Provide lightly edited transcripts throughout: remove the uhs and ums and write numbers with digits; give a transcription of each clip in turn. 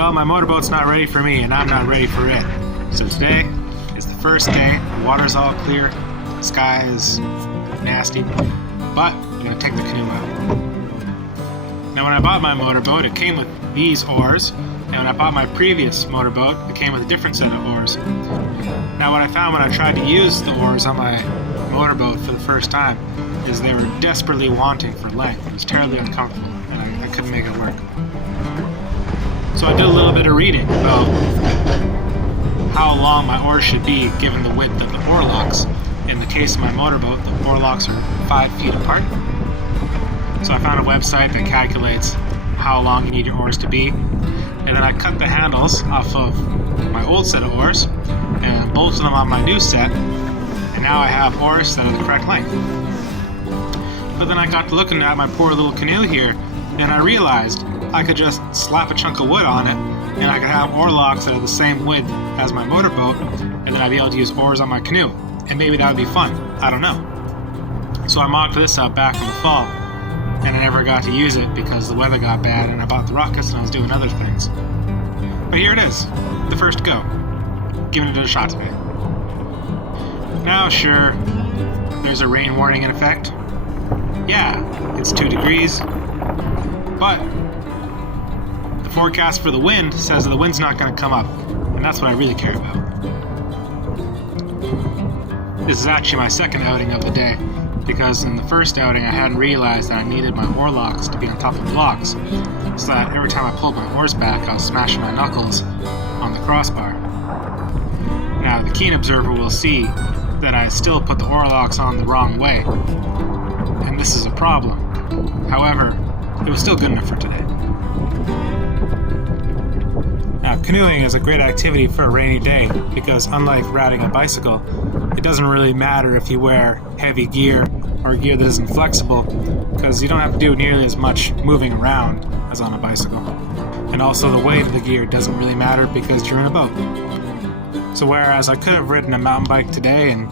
Well, my motorboat's not ready for me, and I'm not ready for it. So today is the first day. The water's all clear. The sky is nasty. But I'm going to take the canoe out. Now, when I bought my motorboat, it came with these oars. And when I bought my previous motorboat, it came with a different set of oars. Now, what I found when I tried to use the oars on my motorboat for the first time is they were desperately wanting for length. It was terribly uncomfortable, and I couldn't make it work. So I did a little bit of reading about how long my oars should be given the width of the oar locks. In the case of my motorboat, the oar locks are 5 feet apart. So I found a website that calculates how long you need your oars to be. And then I cut the handles off of my old set of oars and bolted them on my new set. And now I have oars that are the correct length. But then I got to looking at my poor little canoe here, and I realized I could just slap a chunk of wood on it, and I could have oar locks that are the same width as my motorboat, and then I'd be able to use oars on my canoe. And maybe that would be fun. I don't know. So I mocked this up back in the fall, and I never got to use it because the weather got bad and I bought the rockets and I was doing other things. But here it is, the first go. Giving it a shot today. Now, sure, there's a rain warning in effect. Yeah, it's 2 degrees, but the forecast for the wind says that the wind's not going to come up, and that's what I really care about. This is actually my second outing of the day, because in the first outing I hadn't realized that I needed my oar locks to be on top of the blocks, so that every time I pulled my oars back I was smashing my knuckles on the crossbar. Now, the keen observer will see that I still put the oar locks on the wrong way, and this is a problem. However, it was still good enough for today. Now, canoeing is a great activity for a rainy day because, unlike riding a bicycle, it doesn't really matter if you wear heavy gear or gear that isn't flexible, because you don't have to do nearly as much moving around as on a bicycle. And also the weight of the gear doesn't really matter because you're in a boat. So whereas I could have ridden a mountain bike today and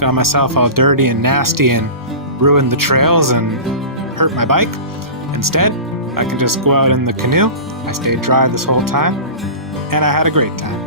got myself all dirty and nasty and ruined the trails and hurt my bike, instead I can just go out in the canoe. I stayed dry this whole time, and I had a great time.